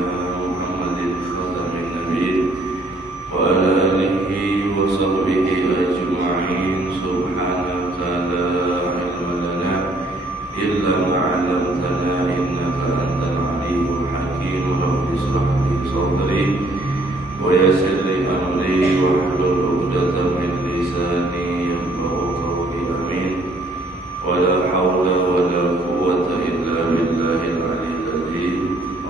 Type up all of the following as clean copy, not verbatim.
محمد خاتم النبيين وعلى آله وصحبه أجمعين. سبحانك لا علم لنا إلا ما علمتنا إنك أنت العليم الحكيم. رب اشرح لي صدري ويسر لي أمري واحلل عقدة من لساني يفقهوا قولي. آمين. ولا حول ولا قوة إلا بالله العلي العظيم.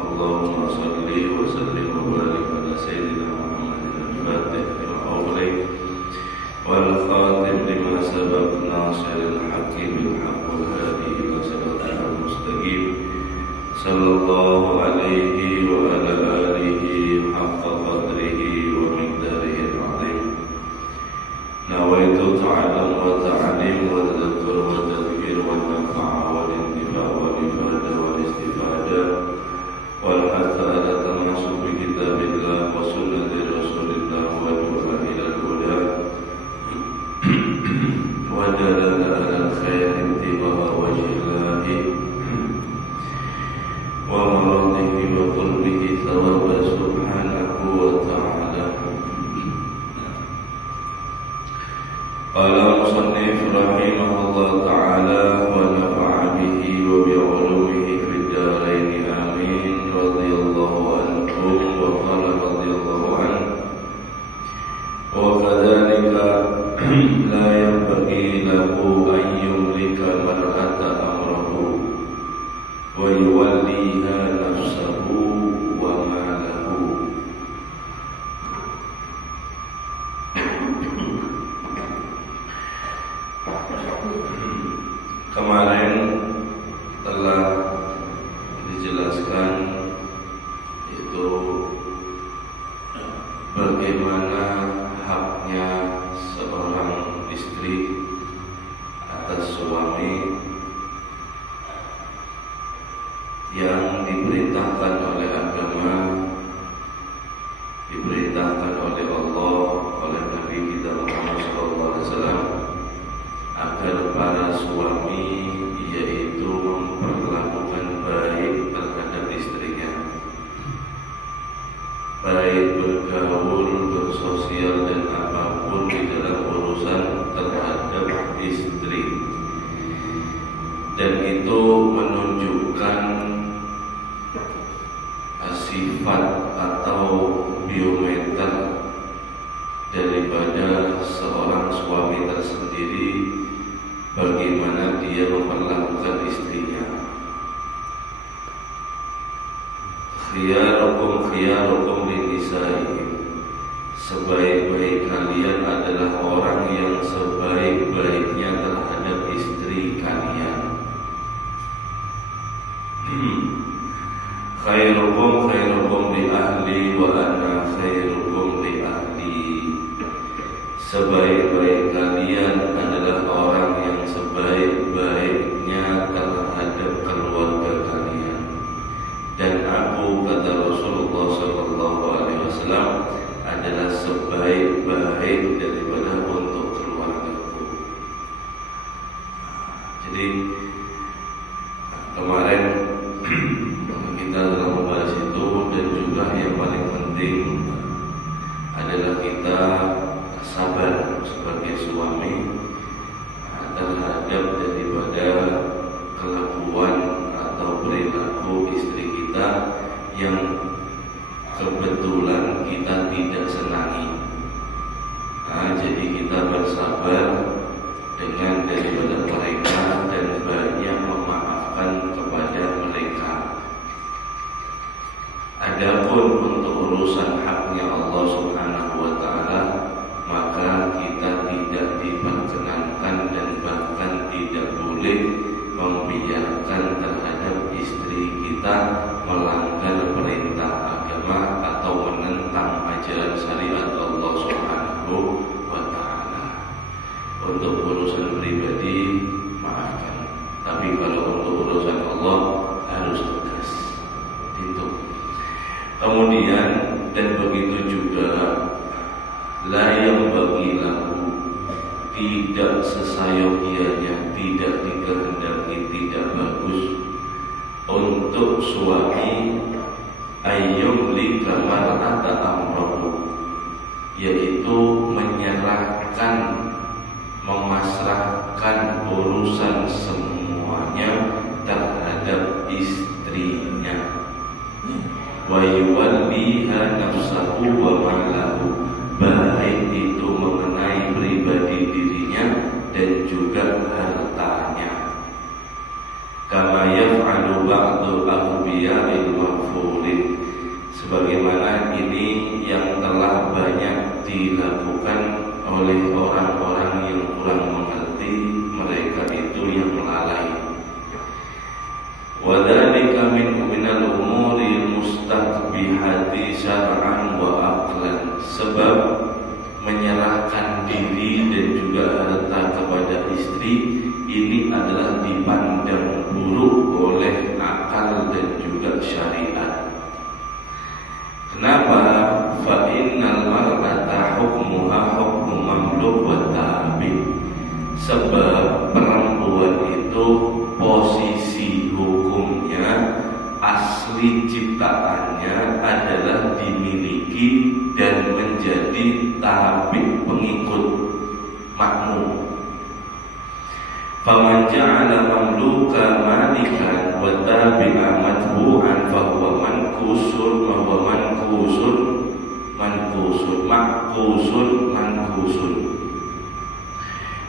اللهم صل وسلم وبارك على سيدنا محمد الفاتح لما أغلق والخاتم لما سبق ناصر الحق بالحق والهادي إلى صراطك المستقيم صلى الله عليه وعلى آله حق قدره ومقداره العظيم. نويت تعلم وتعليم وتذكر وتذكير والنفع والانتفاع والإفادة والاستفادة والحث على تمسك بكتاب الله وسنة رسول الله والدعاء إلى الهدى والدلالة على الخير اتباع وجه الله ومراضه وقربه ثواب سبحانه وتعالى. قال المصنف رحمه الله تعالى ونفع به وبعلومه في الدارين آمين. رضي الله عنكم. وقال رضي الله عنه وكذلك لا ينبغي له أن يملك المرأة أمره ويوليها نفسه وماله. Kemarin telah dijelaskan itu bagaimana haknya seorang istri atas suami yang diperintahkan oleh agama, diperintahkan oleh Allah, oleh Nabi kita Muhammad SAW, agar para suami yaitu memperlakukan baik terhadap istrinya, baik bergaul, bersosial dan apapun di dalam urusan terhadap istri. Dan itu menunjukkan sifat atau biometer daripada seorang suami tersendiri, bagaimana dia memperlakukan istrinya. Khiyarukum khiyarukum linisaihim, sebaik-baik kalian adalah orang yang sebaik-baiknya terhadap istri kalian. Khairukum khairukum li ahli wa ana khairukum li ahli, sebaik-baik kalian adalah orang yang sebaik-baiknya terhadap keluarga kalian, dan aku, kata Rasulullah SAW, adalah sebaik-baik daripada untuk keluargaku. Jadi kemarin kita telah membahas itu, dan juga yang paling penting adalah kita sabar sebagai suami terhadap daripada kelakuan atau perilaku istri kita yang kebetulan kita tidak senangi. Jadi kita bersabar dengan daripada mereka dan banyak memaafkan kepada mereka. Adapun untuk urusan haknya Allah Subhanahu wa Ta'ala, maka kita tidak diperkenankan dan bahkan tidak boleh membiarkan terhadap istri kita melanggar perintah agama atau menentang ajaran syariat Allah Subhanahu wa Ta'ala. Untuk urusan pribadi maafkan, tapi kalau untuk urusan Allah harus tegas. Itu. Kemudian dan begitu juga la yang bagi lahu, tidak sesayogianya, tidak dikehendaki, tidak bagus untuk suami ayyumlika mar'ata amrahu, yaitu menyerahkan, memasrahkan urusan semuanya terhadap istrinya. Wa yuwalliha nafsahu wa malahu, baik itu mengenai pribadi dirinya dan juga hartanya. Kama yaf'alu ba'du aghbiya'il maghfurin, sebagaimana ini yang telah banyak dilakukan oleh orang-orang yang kurang mengerti, mereka itu yang lalai. Wa dzalika minal umuri mustaqbihati syar'an wa aqlan, sebab menyerahkan diri dan juga harta kepada istri ini adalah dipandang buruk oleh akal dan juga syariat. Kenapa? Fa innal mar'ata hukmuha hukmu mamluk wa tabi, sebab perempuan itu posisi hukumnya, asli ciptaannya adalah dimiliki dan menjadi tabi, pengikut, makmum. Faman ja'ala mamluka malikan wa tabi'a matbu'an fahuwa mankusun wa mankusun.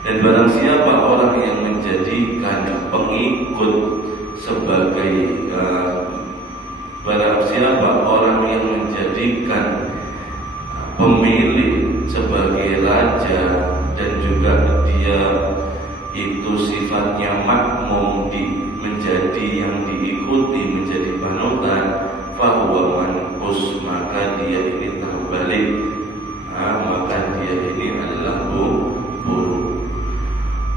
Dan barang siapa orang yang menjadikan pengikut sebagai barang siapa orang yang menjadikan pemilik sebagai raja dan juga dia itu sifatnya makmum, menjadi yang diikuti, menjadi panutan, fahuwa mankus, maka dia ini terbalik, maka dia ini adalah buruk.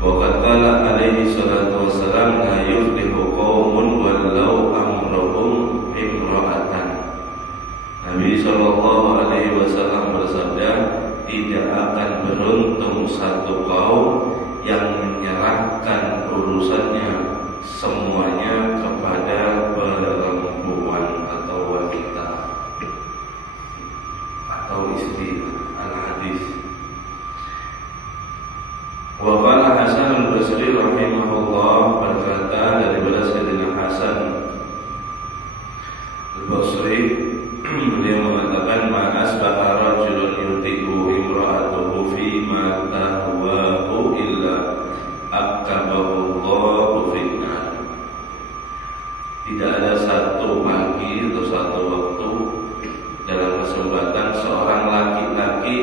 Wa qala alaihi salatu wassalam, la yuflihu qaumun walau amrahum imra'atan. Nabi sallallahu alaihi wasallam bersabda, tidak akan beruntung satu kaum yang menyerahkan urusannya semuanya kepada perempuan atau wanita atau istri. Al-hadis. Wa qala Hasan al-Basri rahimahullah, berkata daripada Sayyidina Hasan al-Basri, beliau mengatakan, ma asbaha rajulun yuti'u imra'atuhu fi ma tahwahu illa akabahu Allahu finnar. Tidak ada satu pagi atau satu waktu dalam kesempatan seorang laki-laki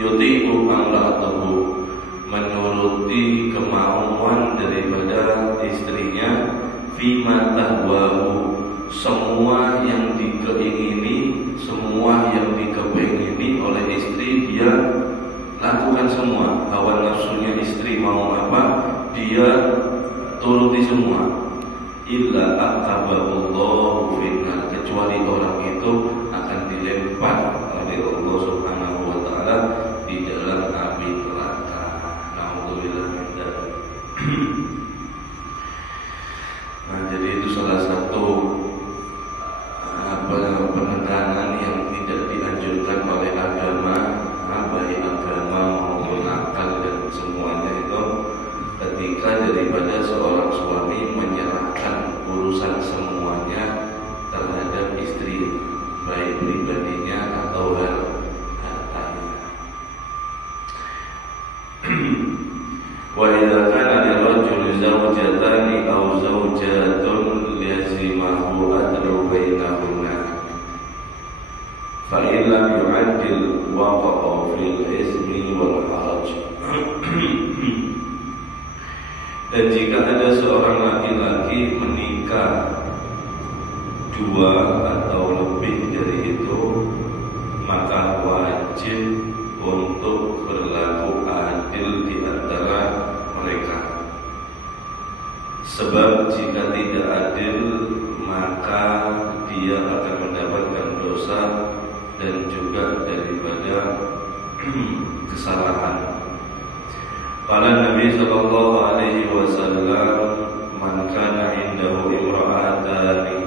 yuti'u imra'atuhu, menuruti kemauan daripada istrinya, fi ma tahwahu, semua yang dikeingini, semua yang dikepingini oleh istri dia lakukan semua. Hawa nafsunya istri mau apa, dia turuti semua. Illa aqabahullahu finnar, kecuali orang itu akan dilempar oleh Allah Subhanahu wa taala di dalam api neraka. Nauzubillah min dzalik. Nah, jadi itu salah satu penekanan yang tidak dianjurkan oleh agama, baik agama maupun akal dan semuanya itu, ketika daripada seorang suami menyerahkan urusan semuanya terhadap istri, baik pribadinya atau hartanya. Wa idza kana lirajuli zawjatani aw zawjatun lazimahu adlu bainahunna fa in lam yu'addil waqa'a fil ismi wal haraj. Dan jika ada seorang laki-laki menikah dua atau lebih dari itu, maka wajib untuk berlaku adil di antara mereka. Sebab jika tidak adil, maka dia akan mendapatkan dosa dan juga daripada kesalahan. Qala Nabi sallallahu alaihi wasallam, man kana indahu imra'atani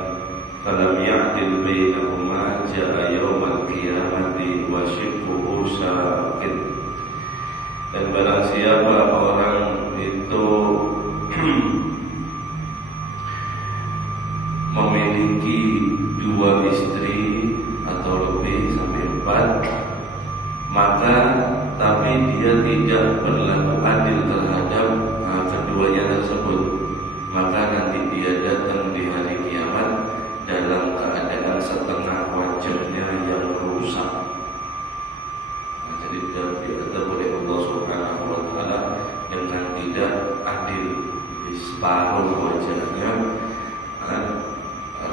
memiliki 2 istri atau lebih sampai 4, maka tapi dia tidak berlaku adil terhadap keduanya tersebut, maka nanti dia datang di hari kiamat dalam keadaan setengah wajahnya yang rusak. Jadi diadab oleh Allah Subhanahu wa Ta'ala dengan tidak adil, di separuh wajahnya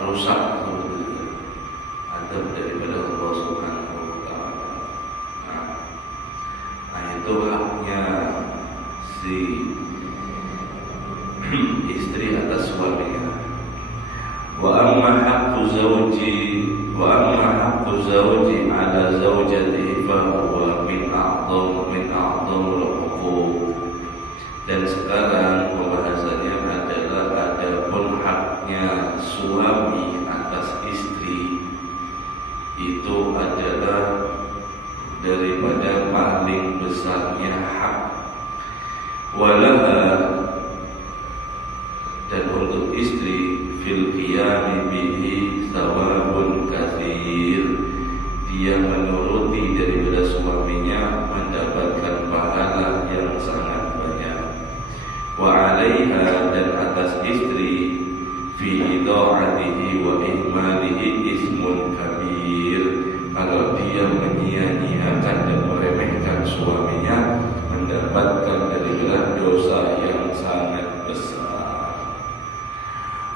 rusak. Adab daripada Allah Subhanahu wa Ta'ala. Itu haknya si istri atas suaminya. Wa amma haqqu zawji ala zawjatihi fa huwa min a'dhamil huquq. Dan sekarang pembahasannya adalah adapun haknya suami atas istri, itu adalah daripada paling besarnya hak. Walaha, dan untuk istri, fil qiyami bihi thawabun katsir, dia menuruti daripada suaminya mendapatkan pahala yang sangat banyak. Wa 'alaiha, dan atas istri, fi idha'atihi wa ihmalihi ismun kabir, kalau dia menyia-nyiakan dan meremehkan suaminya mendapatkan daripada dosa yang sangat besar.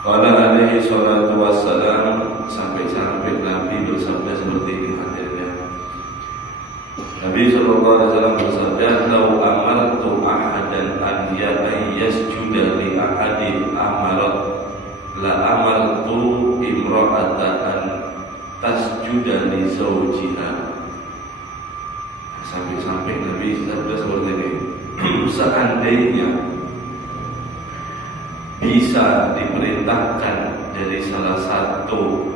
Qala alaihi salatu wassalam, sampai-sampai Nabi bersabda seperti ini hadirnya. Nabi sallallahu alaihi wasallam bersabda, "Lau amartu ahadan an yasjuda li ahadin la amartu imra'atan tasjuda li zawjiha." Sampai-sampai Nabi sabda seperti ini, seandainya bisa diperintahkan dari salah satu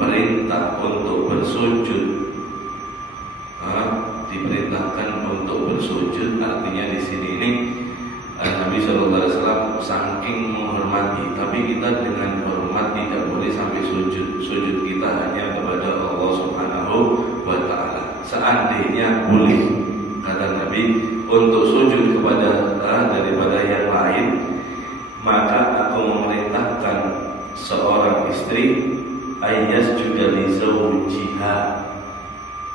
perintah untuk bersujud, diperintahkan untuk bersujud, artinya di sini ini Nabi Shallallahu Alaihi Wasallam saking menghormati, tapi kita dengan hormat tidak boleh sampai sujud. Sujud kita hanya kepada Allah Subhanahu wa Ta'ala. Seandainya boleh, kata Nabi, untuk sujud kepada daripada yang lain, maka aku memerintahkan seorang istri ayyasjuda li zawjiha,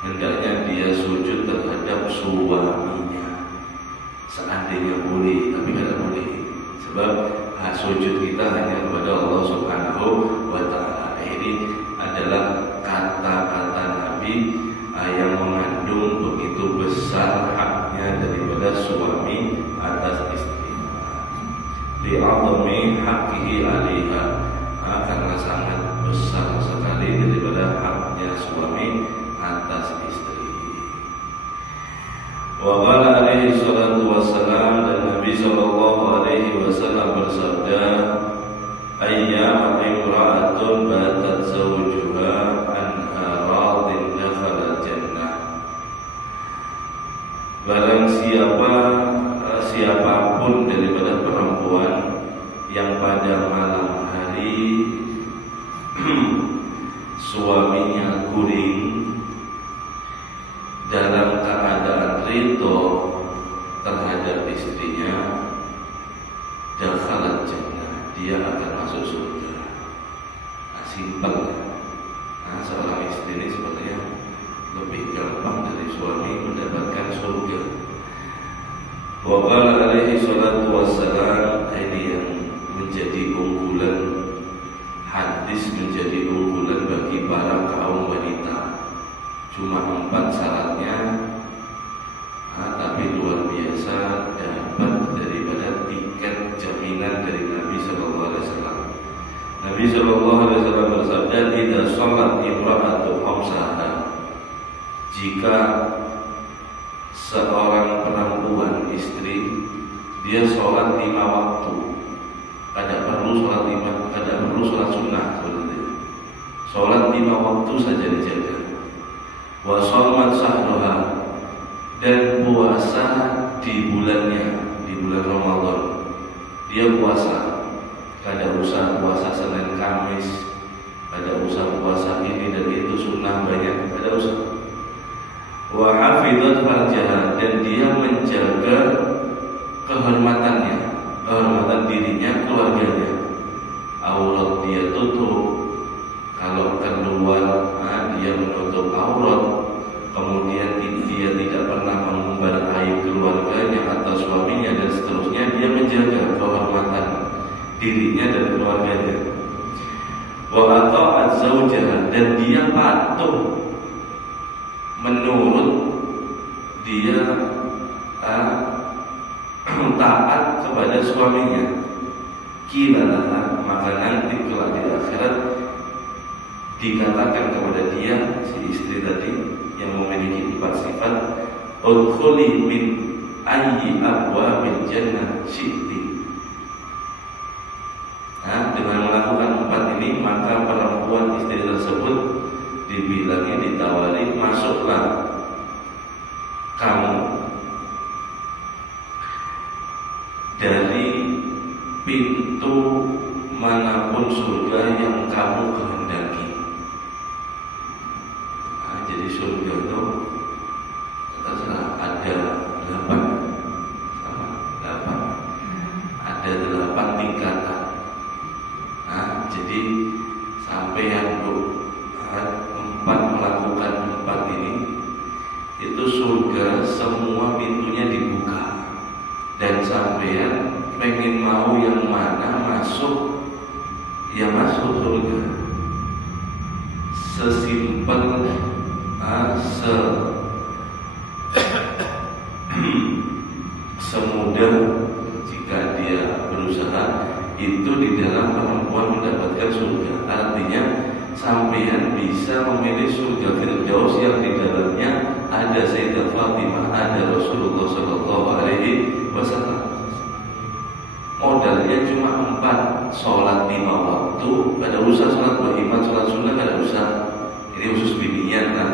hendaknya dia sujud terhadap suaminya. Seandainya boleh, tapi tidak boleh, sebab sujud kita hanya kepada Allah Subhanahu wa Ta'ala. Ini adalah kata-kata Nabi yang mengandung begitu besar haknya daripada suami atas istrinya. Li'azami haqqihi 'alaiha, karena sangat besar sekali daripada haknya suami atas istri. Wa qala alaihi salatu wassalam, dan Nabi sallallahu alaihi wasallam bersabda, ayyama imra'atun batat zawjuha anha radin dakhala jannah. Barang siapapun daripada perempuan yang pada malam hari suaminya guring dalam keadaan ridho terhadap istrinya, dakhalat jannah, dia akan masuk surga. Simpel. Seorang istri ini sebenarnya lebih gampang dari suami mendapatkan surga. Wa qala alaihi salatu wassalam, ini yang menjadi unggulan, hadis menjadi unggulan bagi para kaum wanita. Cuma 4 syaratnya, tapi luar biasa, dapat daripada tiket jaminan dari Nabi Sallallahu Alaihi Wasallam. Nabi Sallallahu Alaihi Wasallam bersabda, "Idza shalat imra'atu khamsaha," jika seorang perempuan istri dia sholat 5 waktu, tidak perlu sholat 5, tidak perlu sholat sunnah sebenarnya. Sholat 5 waktu saja dijaga. Wa shamat sahraha, dan puasa di bulannya, di bulan Ramadan dia puasa, kada usah puasa Senin Kamis Ada usah puasa ini dan itu sunnah banyak, ada usah. Wa hafizat farjaha, dan dia menjaga kehormatannya, kehormatan dirinya, keluarganya. Aurat dia tutup, kalau keluar dia menutup aurat. Kemudian dia tidak pernah mengumbar aib keluarganya atau suaminya dan seterusnya. Dia menjaga kehormatan dirinya dan keluarganya. Wa ata'at zawjaha, dan dia patuh menurut, dia taat kepada suaminya. Kilalah, maka nanti kelak di akhirat dikatakan kepada dia, si istri tadi yang memiliki 4 sifat, udkhuli min ayyi abwabil jannah syi'ti. Dengan melakukan 4 ini, maka perempuan istri tersebut dibilangnya, ditawari, masuklah kamu dari pintu manapun surga yang kamu kehendaki. Jadi surga itu terserah, ada 8, ada 8 tingkatan. Jadi sampai yang 4 melakukan 4 ini, itu surga semua pintunya dibuka, dan sampean pengen mau yang mana masuk, ya masuk surga. Sesimpel, semudah jika dia berusaha, itu di dalam perempuan mendapatkan surga. Artinya sampean bisa memilih surga Firdaus yang di dalamnya ada Sayyidah Fatimah, ada Rasulullah Sallallahu Alaihi Wasallam. Modalnya cuma 4, sholat 5 waktu, ada usah sholat berjamaah, sholat sunnah ada usah. Ini khusus binian lah,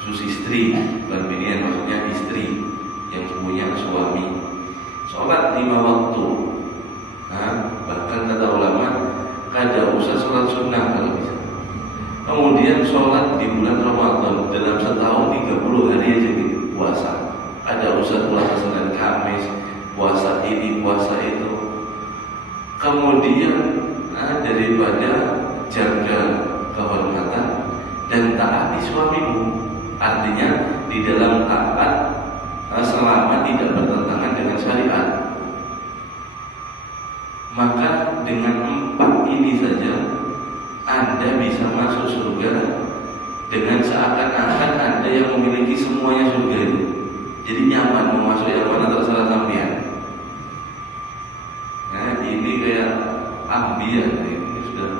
khusus istri, bukan binian, maksudnya istri yang punya suami. Sholat 5 waktu, bahkan kata ulama, kada usah sholat sunnah kalau bisa. Kemudian sholat di bulan Ramadan, dalam setahun 30 hari aja gitu, puasa. Ada usah puasa Senin Kamis, puasa ini, puasa itu. Kemudian daripada jaga kehormatan dan taati suamimu, artinya di dalam taat selama tidak bertentangan dengan syariat. Maka dengan 4 ini saja Anda bisa masuk surga, dengan seakan-akan Anda yang memiliki semuanya surga itu. Jadi nyaman mau masuk yang mana terserah sampean. Nah, ini kayak ambiar, ini sudah.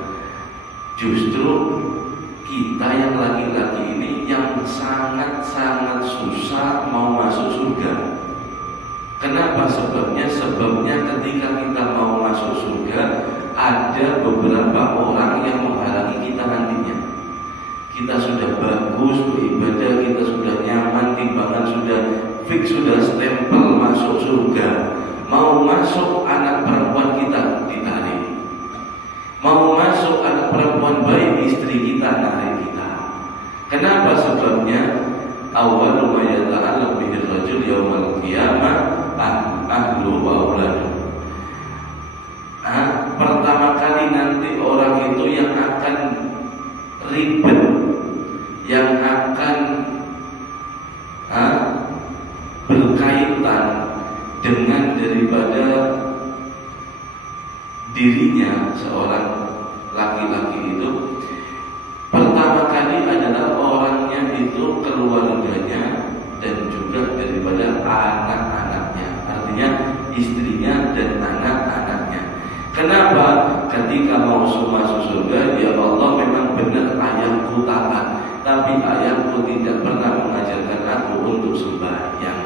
Justru kita yang laki-laki ini yang sangat-sangat susah mau masuk surga. Kenapa? Sebabnya ketika kita mau masuk surga, ada beberapa orang yang menghalangi kita nantinya. Kita sudah bagus beribadah, kita sudah nyaman, timbangan sudah fix, sudah stempel masuk surga. Mau masuk anak perempuan kita ditarik, mau masuk anak perempuan baik istri kita narik kita. Kenapa? Sebabnya awwalu ma yata'allaq bihi ar-rajul yaumal qiyamah ahlu wa auladu. Pertama kali nanti orang itu yang akan ribet, yang akan berkaitan dengan daripada dirinya seorang laki-laki itu, pertama kali adalah orangnya itu keluarganya dan juga daripada anak-anaknya, artinya istrinya dan anak-anaknya. Kenapa? Ketika mau masuk surga, ya Allah, memang benar ayahku taat, tapi ayahku tidak pernah mengajarkan aku untuk sembahyang.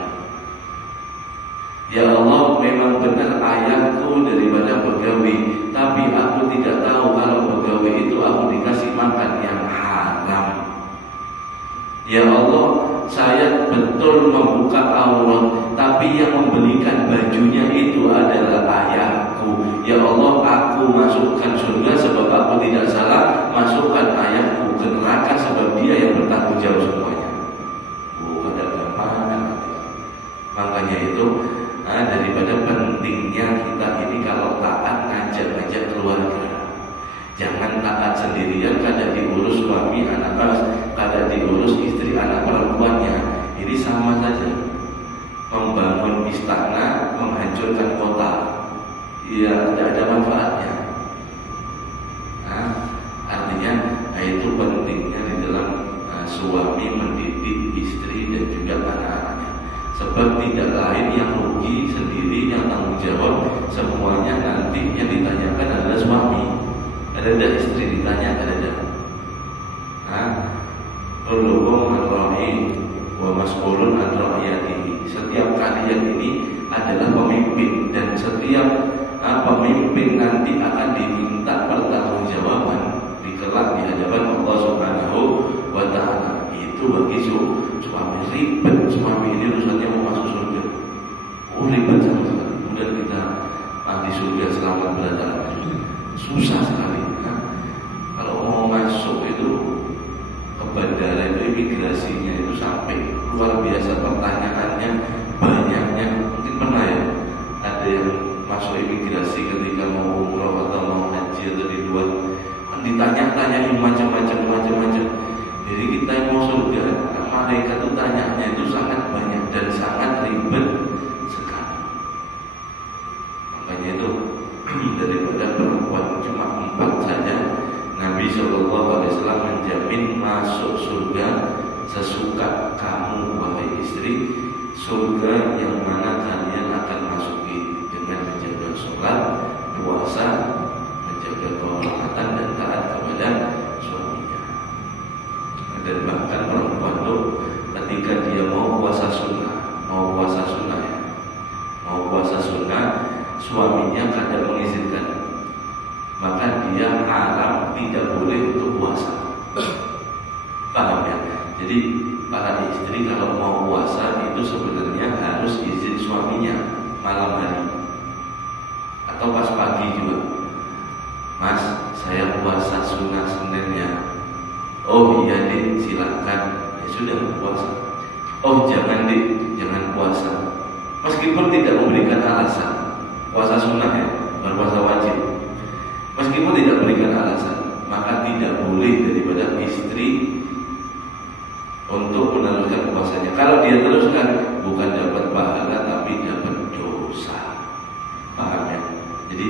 Ya Allah, memang benar ayahku daripada pegawai, tapi aku tidak tahu kalau pegawai itu aku dikasih makan yang haram. Ya Allah, saya betul membuka aurat, tapi yang membelikan bajunya itu adalah ayahku. Ya Allah, aku masukkan surga sebab aku tidak salah Jangan taat sendirian, kada diurus suami anak, kada diurus istri anak perempuannya. Ini sama saja membangun istana, menghancurkan kota. Ya, tidak ada manfaatnya. Artinya, itu pentingnya di dalam suami mendidik istri dan juga anak-anaknya. Sebab tidak lain yang rugi sendiri, yang tanggung jawab semuanya nanti yang ditanyakan adalah suami. Ada istri ditanya, ada. Kullukum ar-ra'i wa mas'ulun an ra'iyatihi. Setiap kalian ini adalah pemimpin, dan setiap pemimpin nanti akan diminta pertanggungjawaban di kelak di hadapan Allah Subhanahu wa ta'ala. Itu bagi suami ribet. Suami ini urusannya mau masuk surga. Ribet sama sekali. Kemudian kita mati surga selamat berdatangan. Susah sekali. Kalau mau masuk itu ke bandara itu, imigrasinya itu sampai luar biasa pertanyaannya, banyaknya. Mungkin pernah ya ada yang masuk imigrasi ketika mau umroh atau mau haji atau di luar, ditanya-tanyain macam-macam. Jadi kita yang mau surga, malaikat itu tanyanya itu sangat banyak dan sangat ribet sekali. Makanya itu daripada perempuan cuma 4 saja, Nabi SAW menjamin masuk surga sesuka kamu wahai istri, surga yang mana kalian akan masuki dengan menjaga sholat, puasa, menjaga kehormatan dan taat kepada suaminya. Dan bahkan perempuan itu ketika dia mau puasa sunnah, suaminya kadang mengizinkan, maka dia haram, tidak boleh untuk puasa. Paham ya? Jadi para istri kalau mau puasa itu sebenarnya harus izin suaminya malam hari atau pas pagi juga. Mas, saya puasa sunnah Seninnya. Oh iya Dik, silakan. Ya sudah, puasa. Oh jangan Dik, jangan puasa. Meskipun tidak memberikan alasan, puasa sunnah ya, bukan puasa wajib. Meskipun tidak memberikan alasan, maka tidak boleh daripada istri untuk meneruskan puasanya. Kalau dia teruskan, bukan dapat pahala tapi dapat dosa. Paham ya? Jadi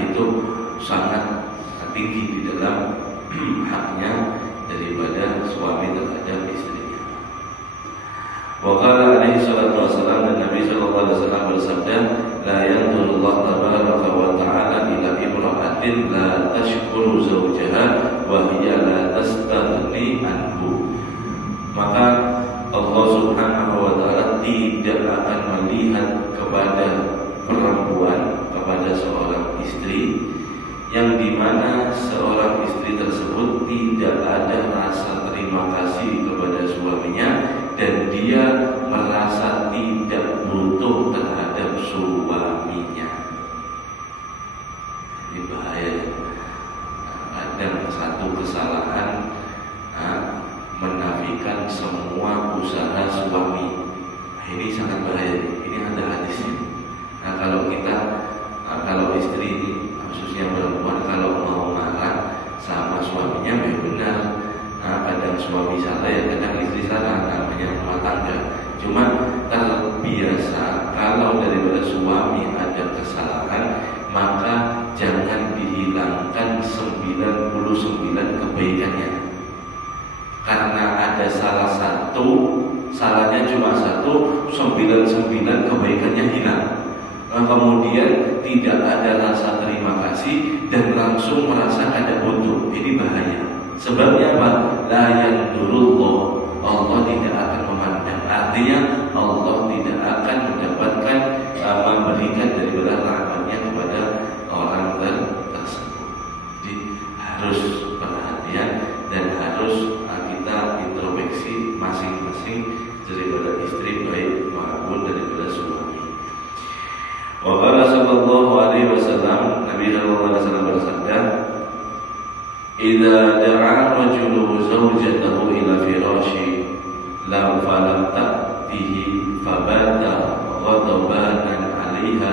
itu sangat tinggi di dalam haknya daripada suami terhadap istrinya. Wa qala alaihi salatu wasallam, dan Nabi sallallahu alaihi wasallam bersabda, la yanzurullahu tabaraka wa ta'ala ila imra'atin la tashkuru zawjaha wa hiya la tastaghni anhu. Maka Allah Subhanahu wa ta'ala tidak akan melihat kepada perempuan, kepada seorang istri yang dimana seorang istri tersebut tidak ada rasa terima kasih kepada suaminya dan dia merasa tidak butuh terhadap suaminya. Ini bahaya. Kadang satu kesalahan menafikan semua usaha suami. Ini sangat bahaya. Ini ada hadisnya. Kalau istri, khususnya perempuan, kalau mau marah sama suaminya, ya benar. Kadang suami salah, ya kadang istri salah, namanya rumah tangga. Cuma terbiasa kalau daripada suami ada kesalahan, maka jangan dihilangkan 99 kebaikannya. Karena ada salah satu, salahnya cuma 1, 99 kebaikannya hilang. Kemudian tidak ada rasa terima kasih dan langsung merasa ada butuh. Ini bahaya. Sebabnya apa? La yandurullah, Allah tidak akan memandang. Artinya Allah tidak akan mendapatkan memberikan daripada rahmatnya kepada orang tersebut. Jadi harus perhatian dan harus kita introspeksi masing-masing daripada istri baik maupun daripada suami. Wa qala sallallahu alaihi wasallam, Nabi sallallahu alaihi wasallam bersabda, "Idza da'a rajulu zawjatahu ila firashi lam falam ta'tihi fabata ghadabanan 'alaiha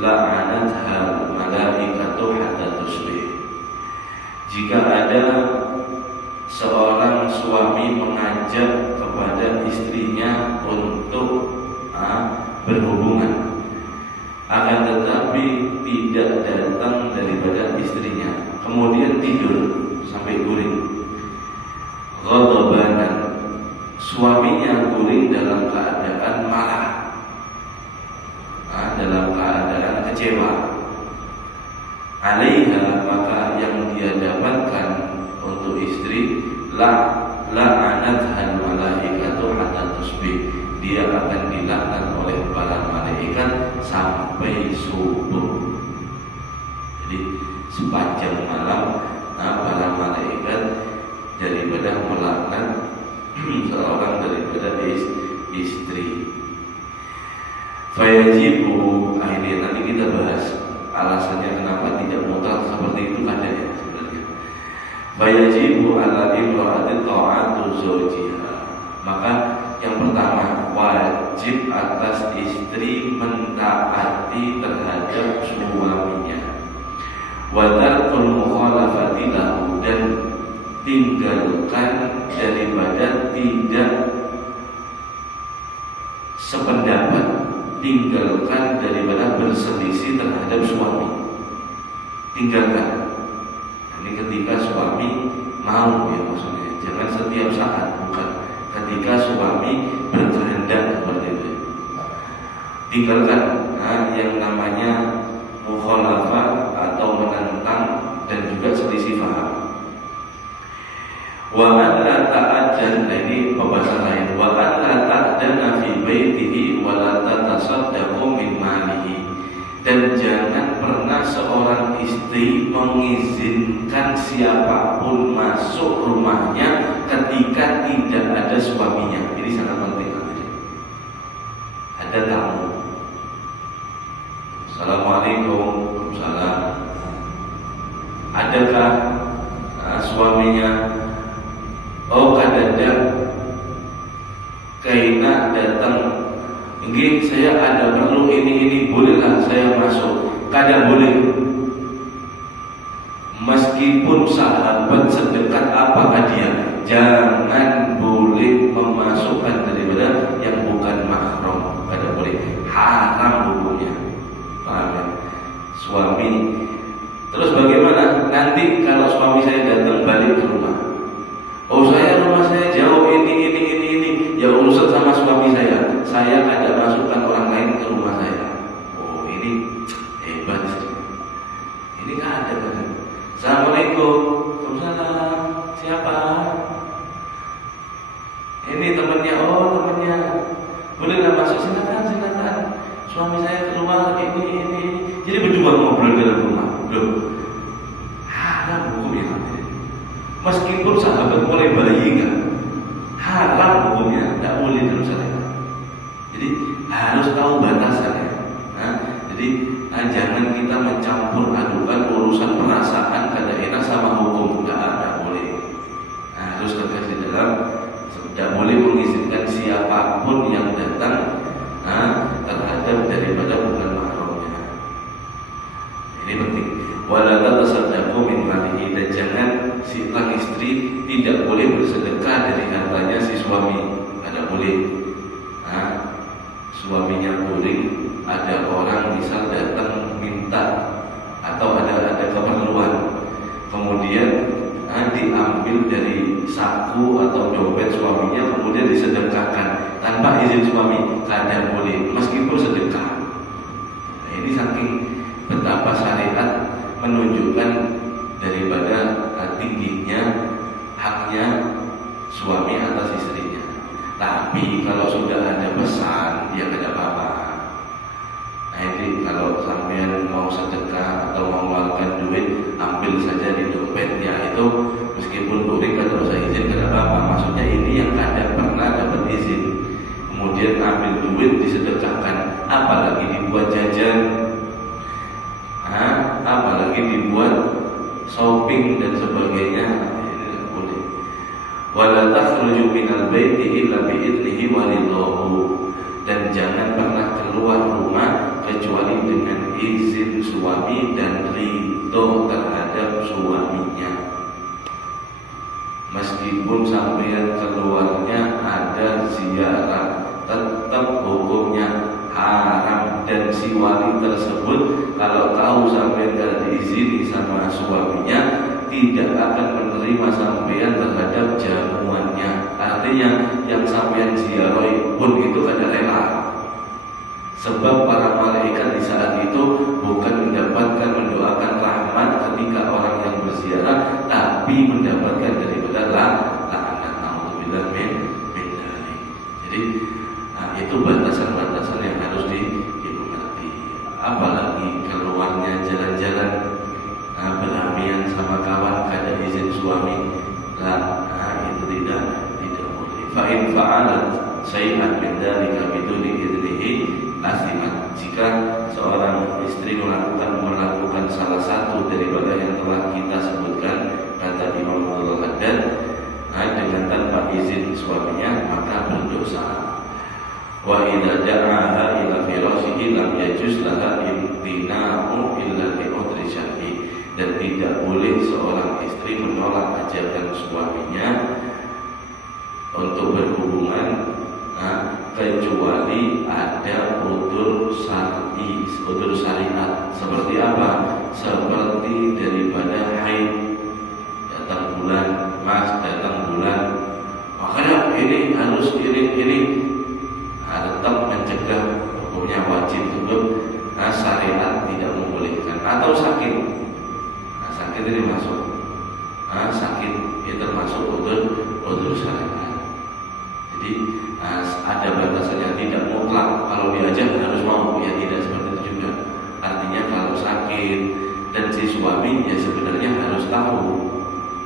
la'anatha malaikatu hatta tusbih." Jika ada seorang suami mengajak kepada istrinya untuk berhubungan, akan tetapi tidak datang daripada istrinya, kemudian tidur sampai guring, ghadabanan, suaminya guring dalam keadaan marah, dalam keadaan kecewa, alaiha, maka yang dia dapatkan untuk istri la'anathan malaikatu hatta tusbih, dia akan dilaknat oleh para malaikat sampai subuh. Jadi sepanjang malam para malaikat daripada melaknat seorang daripada istri. Fayajibu, akhirnya nanti kita bahas alasannya kenapa tidak mutlak seperti itu ada ya sebenarnya. Fayajibu ala imra'ati ta'atu zawjiha, maka yang pertama wajib atas istri mentaati terhadap suaminya, wa tarkul mukhalafati lahu, dan tinggalkan daripada tidak sependapat, tinggalkan daripada berselisih terhadap suami, tinggalkan. Ini ketika suami mau ya, maksudnya jangan setiap saat, bukan ketika suami berkehendak seperti itu. Tinggalkan yang namanya mukhalafah atau menentang dan juga selisih paham. Wa an la ta'addan, ini pembahasan lain. Wa an la ta'dana fi baitihi wa la tatasaddaqu min malihi, dan jangan pernah seorang istri mengizinkan siapapun masuk rumahnya ketika tidak ada suaminya. Ini sangat penting. Ada tamu, assalamualaikum, waalaikumsalam, adakah suaminya? Oh kadada, kaina datang, nggih saya ada perlu ini, bolehlah saya masuk? Kada boleh, meskipun sahabat sedekat apakah dia, jangan boleh memasukkan daripada yang bukan mahram, kada boleh, haram hukumnya. Paham ya? Suami, terus bagaimana nanti kalau suami saya datang balik ke rumah? Oh rumah saya jauh, ini ya urusan sama suami saya ada masukkan orang lain ke rumah saya. Oh ini hebat, ini kan ada kan. Assalamualaikum, waalaikumsalam, siapa? Ini temannya, oh temannya, bolehlah masuk, silakan, suami saya keluar ini. Jadi berdua ngobrol dalam rumah, loh haram hukumnya. Meskipun sahabat mulai bayi kan, haram hukumnya, tidak boleh dalam syariat. Jadi harus tahu batasannya. Jadi jangan kita mencampur adukan urusan perasaan kada enak sama hukum, tidak boleh. Harus tegas di dalam, tidak boleh mengizinkan siapapun yang datang terhadap daripada bukan mahramnya. Ini penting. Wala tatasaddaqu min malihi, dan jangan si sang istri tidak boleh bersedekah dari hartanya si suami, tidak boleh. Suaminya guring, ada orang misal datang minta atau ada keperluan, kemudian diambil dari saku atau dompet suaminya, kemudian disedekahkan tanpa izin suami, kada boleh meskipun sedekah. Ini saking betapa syariat menunjukkan daripada tingginya haknya suami atas istrinya. Tapi kalau sudah ada pesan, ya tidak apa-apa. Jadi kalau sampean mau sedekah atau mau mengeluarkan duit, ambil saja di dompetnya itu, meskipun guring kada usah izin, tidak apa-apa. Maksudnya ini yang kada pernah dapat izin, kemudian ambil duit disedekahkan, apalagi dibuat jajan, apalagi dibuat shopping dan sebagainya, ini tidak boleh. Wala takhruju minal baiti illa bi'idnihi walidahu, dan jangan pernah keluar rumah kecuali dengan izin suami dan ridho terhadap suaminya. meskipun sampean keluarnya ada ziarah, tetap hukumnya haram. Dan si wali tersebut kalau tahu sampean tidak diizini sama suaminya, tidak akan menerima sampean terhadap jamuannya. Artinya yang sampean ziarahi pun itu kada rela. Sebab para malaikat di saat itu bukan mendapatkan mendoakan rahmat ketika orang yang berziarah, tapi mendapatkan daripada laknat. Nauzubillah min dzalik. Jadi itu batasan-batasan yang harus dimengerti. Apalagi keluarnya jalan-jalan beramian sama kawan kada izin suami, itu tidak boleh. Fa in fa'alat syai'an min dzalika biduni idnihi asimat. Jika seorang istri melakukan salah satu daripada yang telah kita sebutkan, kata Imam Al-Haddad, dengan tanpa izin suaminya, maka berdosa. Wa idza da'aha ila firashihi lam yajuz laha imtina'u illa bi udri syar'i. Dan tidak boleh seorang istri menolak ajakan suaminya untuk berhubungan kecuali ada udzur syar'i, udzur syariat. Seperti apa? Seperti daripada haid, datang bulan, mas datang bulan, makanya ini harus ini tetap mencegah, hukumnya wajib tutup. Syariat tidak membolehkan. Atau sakit, sakit ini masuk, sakit itu termasuk udzur syariat. Jadi ada batasannya, tidak mutlak kalau diajak harus mau, ya tidak seperti itu juga. Artinya kalau sakit dan si suami ya sebenarnya harus tahu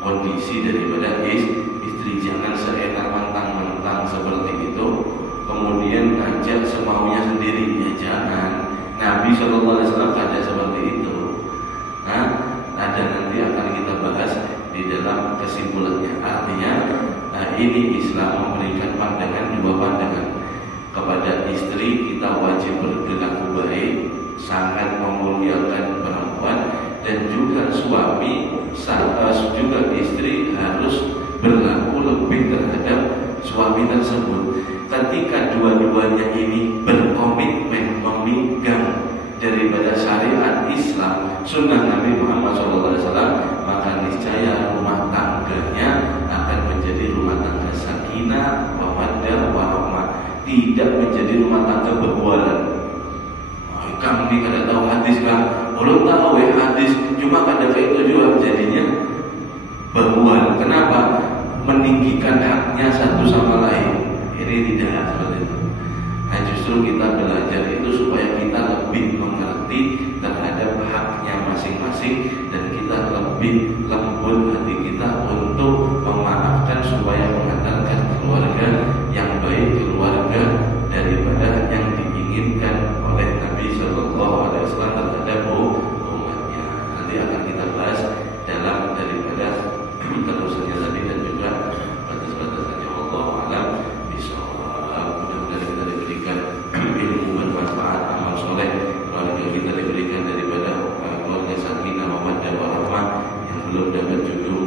kondisi daripada istri. Jangan seenak mentang-mentang seperti itu kemudian ngajak semaunya sendiri, ya jangan. Nabi SAW ada seperti itu. Ada nanti akan kita bahas di dalam kesimpulannya. Artinya ini Islam memberikan pandangan, dua pandangan. Kepada istri kita wajib berperilaku baik, sangat memuliakan perempuan, dan juga suami juga istri harus berlaku lebih terhadap suami tersebut. Ketika dua-duanya ini berkomitmen memegang daripada syariat Islam, sunnah Nabi Muhammad SAW, maka niscaya rumah tangganya akan menjadi rumah tangga sakinah, mawaddah, warahmah. Tidak menjadi rumah tangga berbualan. Kami kada tahu hadis kan? Belum tahu hadis, cuma kada kayak itu juga jadinya berbual. Kenapa? Meninggikan haknya satu sama lain. Ini tidak seperti itu. Justru kita belajar itu supaya kita lebih mengerti terhadap haknya masing-masing, dan kita lebih lembut hati kita untuk memaafkan supaya mengantarkan keluarga yang baik, keluarga daripada yang diinginkan oleh Nabi SAW terhadap umatnya. Nanti akan kita bahas dalam daripada terusannya tadi, dan juga batas-batasnya. Wallahu a'lam bishawab. Mudah-mudahan kita diberikan ilmu bermanfaat, amal soleh, keluarga kita diberikan daripada keluarga sakinah, mawaddah, warahmah. Yang belum dapat jodoh